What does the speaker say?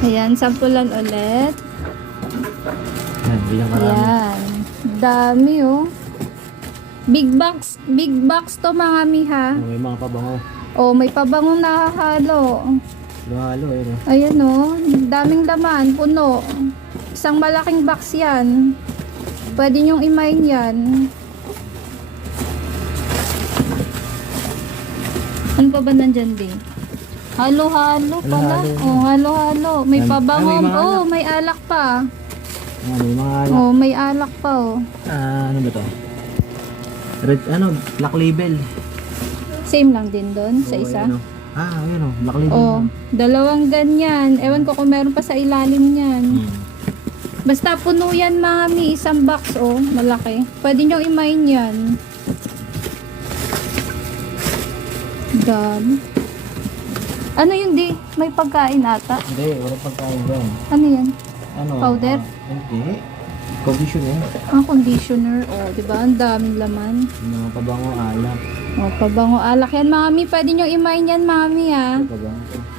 Ayan, sampulan ulit. Yan, bilang marami. Ayan. Dami oh. Big box to mga miha. May mga pabango. Oh, may pabangong nakahalo. Lumalo eh. No? Ayan oh, daming laman, puno. Isang malaking box yan. Pwede nyong imain yan. Ano pa ba nandyan din? Halo-halo pala. Halo-halo. Oh, halo-halo. May Ay, pabangong. may mga Oh, may alak pa. May mga Oh, may alak pa oh. ano ba to? Red, black label. Same lang din doon sa Oo, isa. ayun, ayun black label. Oh, dalawang ganyan. Ewan ko kung meron pa sa ilalim niyan. Basta puno yan mami, isang box oh, malaki. Pwede nyo imain yan. Dami. Ano yun di? May pagkain ata. Hindi, wala pagkain doon. Ano yan? Powder? Hindi. Condition eh. Conditioner. Oh, di ba? Ang daming laman. Mga pabango alak. Oh, pabango alak yan mami. Pwede nyo imain yan mami ah. Pabango.